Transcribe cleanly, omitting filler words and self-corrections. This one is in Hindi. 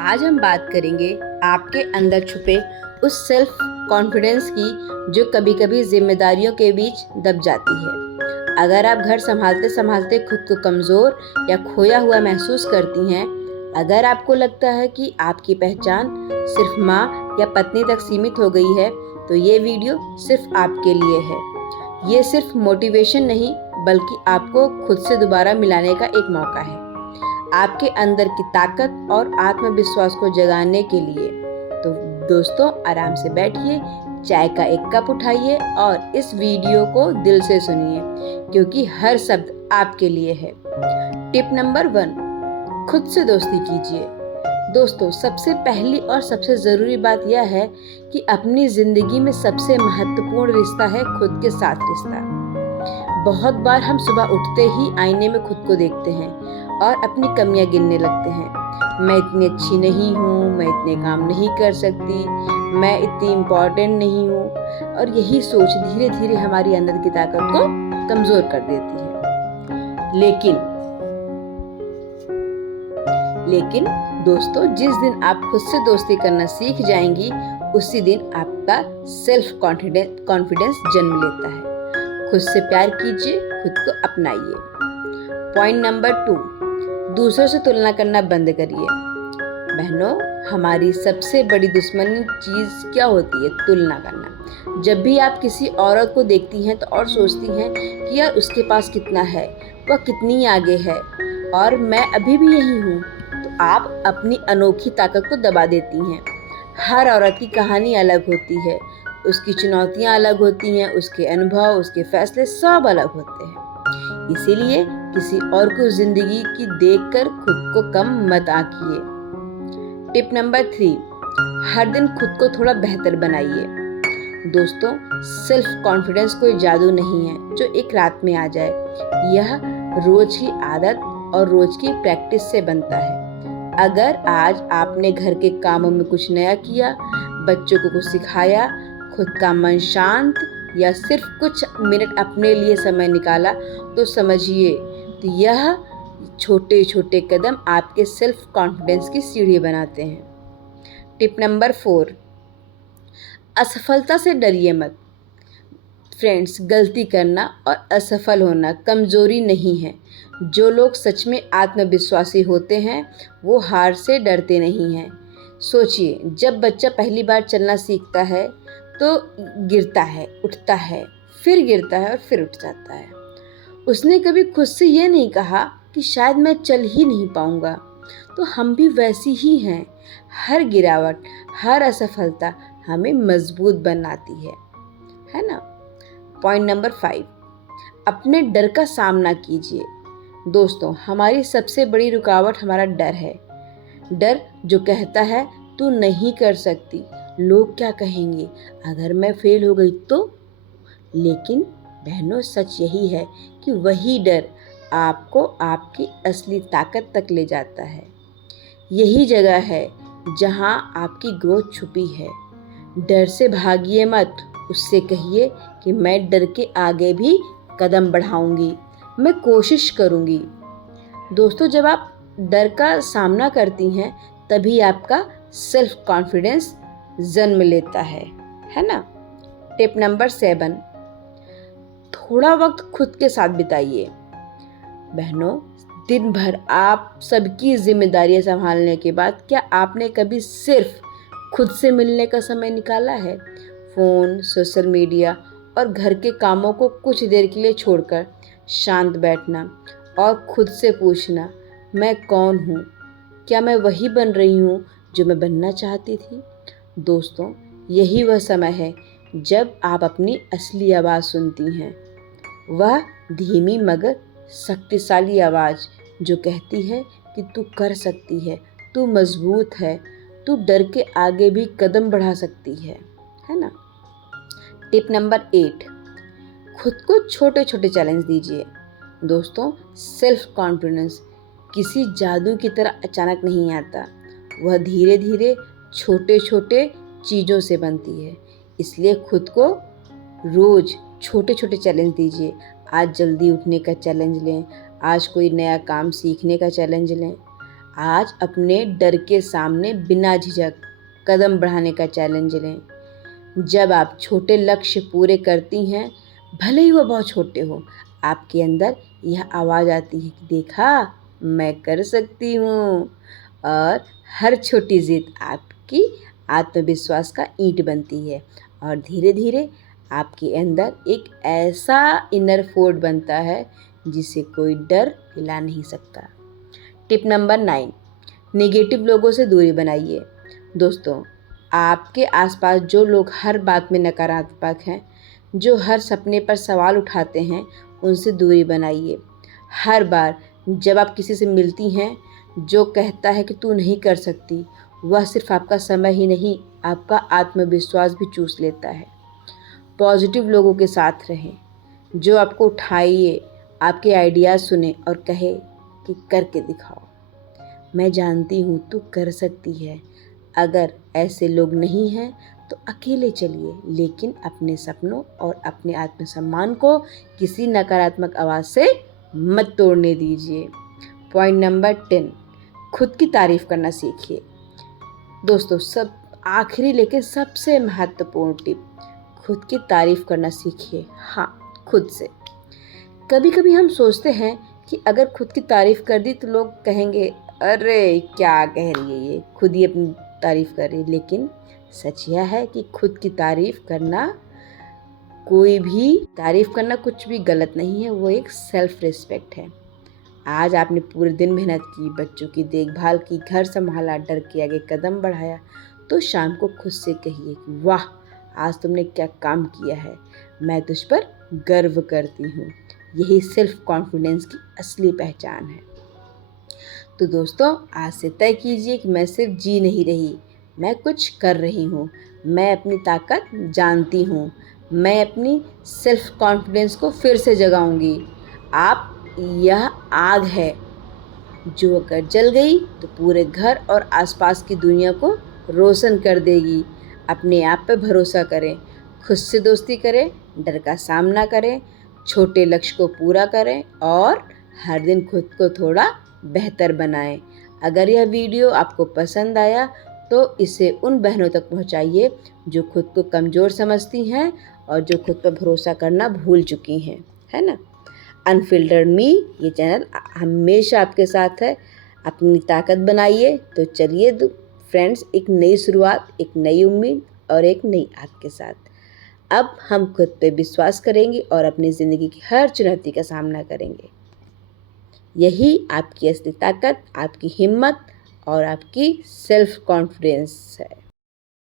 आज हम बात करेंगे आपके अंदर छुपे उस सेल्फ कॉन्फिडेंस की जो कभी कभी जिम्मेदारियों के बीच दब जाती है। अगर आप घर संभालते संभालते खुद को कमज़ोर या खोया हुआ महसूस करती हैं, अगर आपको लगता है कि आपकी पहचान सिर्फ माँ या पत्नी तक सीमित हो गई है, तो ये वीडियो सिर्फ आपके लिए है। ये सिर्फ मोटिवेशन नहीं, बल्कि आपको खुद से दोबारा मिलाने का एक मौका है, आपके अंदर की ताकत और आत्मविश्वास को जगाने के लिए। तो दोस्तों, आराम से बैठिए, चाय का एक कप उठाइए और इस वीडियो को दिल से सुनिए, क्योंकि हर शब्द आपके लिए है। टिप नंबर 1, खुद से दोस्ती कीजिए। दोस्तों, सबसे पहली और सबसे ज़रूरी बात यह है कि अपनी ज़िंदगी में सबसे महत्वपूर्ण रिश्ता है खुद के साथ रिश्ता। बहुत बार हम सुबह उठते ही आईने में खुद को देखते हैं और अपनी कमियां गिनने लगते हैं। मैं इतनी अच्छी नहीं हूँ, मैं इतने काम नहीं कर सकती, मैं इतनी इम्पोर्टेंट नहीं हूँ, और यही सोच धीरे धीरे हमारी अंदर की ताकत को कमज़ोर कर देती है। लेकिन दोस्तों, जिस दिन आप खुद से दोस्ती करना सीख जाएंगी, उसी दिन आपका सेल्फ कॉन्फिडेंस जन्म लेता है। खुद से प्यार कीजिए, खुद को अपनाइए। पॉइंट नंबर 2, दूसरों से तुलना करना बंद करिए। बहनों, हमारी सबसे बड़ी दुश्मनी चीज़ क्या होती है? तुलना करना। जब भी आप किसी औरत को देखती हैं तो और सोचती हैं कि यार उसके पास कितना है, वह कितनी आगे है और मैं अभी भी यही हूँ, तो आप अपनी अनोखी ताकत को दबा देती हैं। हर औरत की कहानी अलग होती है, उसकी चुनौतियाँ अलग होती हैं, उसके अनुभव, उसके फैसले सब अलग होते हैं। इसीलिए किसी और को ज़िंदगी की देखकर खुद को कम मत आंकिए। टिप नंबर 3, हर दिन खुद को थोड़ा बेहतर बनाइए। दोस्तों, सेल्फ कॉन्फिडेंस कोई जादू नहीं है जो एक रात में आ जाए। यह रोज की आदत और रोज की प्रैक्टिस से बनता है। अगर आज आपने घर के कामों में कुछ नया किया, बच्चों को कुछ सिखाया, खुद का मन शांत या सिर्फ कुछ मिनट अपने लिए समय निकाला, तो समझिए तो यह छोटे छोटे कदम आपके सेल्फ कॉन्फिडेंस की सीढ़ी बनाते हैं। टिप नंबर 4, असफलता से डरिए मत। फ्रेंड्स, गलती करना और असफल होना कमज़ोरी नहीं है। जो लोग सच में आत्मविश्वासी होते हैं वो हार से डरते नहीं हैं। सोचिए, जब बच्चा पहली बार चलना सीखता है तो गिरता है, उठता है, फिर गिरता है और फिर उठ जाता है। उसने कभी खुद से ये नहीं कहा कि शायद मैं चल ही नहीं पाऊंगा। तो हम भी वैसी ही हैं। हर गिरावट, हर असफलता हमें मजबूत बनाती है ना। पॉइंट नंबर 5, अपने डर का सामना कीजिए। दोस्तों, हमारी सबसे बड़ी रुकावट हमारा डर है। डर जो कहता है तू नहीं कर सकती, लोग क्या कहेंगे, अगर मैं फेल हो गई तो। लेकिन बहनों, सच यही है कि वही डर आपको आपकी असली ताकत तक ले जाता है। यही जगह है जहां आपकी ग्रोथ छुपी है। डर से भागिए मत, उससे कहिए कि मैं डर के आगे भी कदम बढ़ाऊंगी, मैं कोशिश करूंगी। दोस्तों, जब आप डर का सामना करती हैं, तभी आपका सेल्फ कॉन्फिडेंस जन्म लेता है ना। टिप नंबर 7, थोड़ा वक्त खुद के साथ बिताइए। बहनों, दिन भर आप सबकी जिम्मेदारियां संभालने के बाद क्या आपने कभी सिर्फ खुद से मिलने का समय निकाला है? फ़ोन, सोशल मीडिया और घर के कामों को कुछ देर के लिए छोड़कर शांत बैठना और खुद से पूछना, मैं कौन हूँ? क्या मैं वही बन रही हूँ जो मैं बनना चाहती थी? दोस्तों, यही वह समय है जब आप अपनी असली आवाज़ सुनती हैं। वह धीमी मगर शक्तिशाली आवाज़ जो कहती है कि तू कर सकती है, तू मजबूत है, तू डर के आगे भी कदम बढ़ा सकती है ना। टिप नंबर 8, खुद को छोटे छोटे चैलेंज दीजिए। दोस्तों, सेल्फ कॉन्फिडेंस किसी जादू की तरह अचानक नहीं आता। वह धीरे धीरे छोटे छोटे चीज़ों से बनती है। इसलिए खुद को रोज़ छोटे छोटे चैलेंज दीजिए। आज जल्दी उठने का चैलेंज लें, आज कोई नया काम सीखने का चैलेंज लें, आज अपने डर के सामने बिना झिझक कदम बढ़ाने का चैलेंज लें। जब आप छोटे लक्ष्य पूरे करती हैं, भले ही वो बहुत छोटे हो, आपके अंदर यह आवाज़ आती है कि देखा, मैं कर सकती हूँ। और हर छोटी जीत आपकी आत्मविश्वास का ईंट बनती है और धीरे धीरे आपके अंदर एक ऐसा इनर फोर्ट बनता है जिसे कोई डर हिला नहीं सकता। टिप नंबर 9, नेगेटिव लोगों से दूरी बनाइए। दोस्तों, आपके आसपास जो लोग हर बात में नकारात्मक हैं, जो हर सपने पर सवाल उठाते हैं, उनसे दूरी बनाइए। हर बार जब आप किसी से मिलती हैं जो कहता है कि तू नहीं कर सकती, वह सिर्फ आपका समय ही नहीं, आपका आत्मविश्वास भी चूस लेता है। पॉजिटिव लोगों के साथ रहें, जो आपको उठाइए, आपके आइडियाज़ सुने और कहे कि करके दिखाओ, मैं जानती हूँ तू कर सकती है। अगर ऐसे लोग नहीं हैं तो अकेले चलिए, लेकिन अपने सपनों और अपने आत्मसम्मान को किसी नकारात्मक आवाज़ से मत तोड़ने दीजिए। पॉइंट नंबर 10, खुद की तारीफ़ करना सीखिए। दोस्तों, सब आखिरी लेकिन सबसे महत्वपूर्ण टिप, खुद की तारीफ़ करना सीखिए। हाँ, खुद से। कभी कभी हम सोचते हैं कि अगर खुद की तारीफ़ कर दी तो लोग कहेंगे अरे क्या कह रही है ये, खुद ही अपनी तारीफ़ कर रही है। लेकिन सच यह है कि खुद की तारीफ़ करना कुछ भी गलत नहीं है, वो एक सेल्फ रिस्पेक्ट है। आज आपने पूरे दिन मेहनत की, बच्चों की देखभाल की, घर संभाला, डर के आगे कदम बढ़ाया, तो शाम को खुद से कहिए कि वाह, आज तुमने क्या काम किया है, मैं तुझ पर गर्व करती हूँ। यही सेल्फ कॉन्फिडेंस की असली पहचान है। तो दोस्तों, आज से तय कीजिए कि मैं सिर्फ जी नहीं रही, मैं कुछ कर रही हूँ। मैं अपनी ताकत जानती हूँ। मैं अपनी सेल्फ कॉन्फिडेंस को फिर से जगाऊंगी। यह आग है जो अगर जल गई तो पूरे घर और आसपास की दुनिया को रोशन कर देगी। अपने आप पे भरोसा करें, खुद से दोस्ती करें, डर का सामना करें, छोटे लक्ष्य को पूरा करें और हर दिन खुद को थोड़ा बेहतर बनाएं। अगर यह वीडियो आपको पसंद आया तो इसे उन बहनों तक पहुंचाइए जो खुद को कमज़ोर समझती हैं और जो खुद पर भरोसा करना भूल चुकी हैं, है ना। अनफिल्टर्ड मी ये चैनल हमेशा आपके साथ है। अपनी ताकत बनाइए। तो चलिए फ्रेंड्स, एक नई शुरुआत, एक नई उम्मीद और एक नई आग के साथ अब हम खुद पे विश्वास करेंगे और अपनी ज़िंदगी की हर चुनौती का सामना करेंगे। यही आपकी असली ताकत, आपकी हिम्मत और आपकी सेल्फ कॉन्फिडेंस है।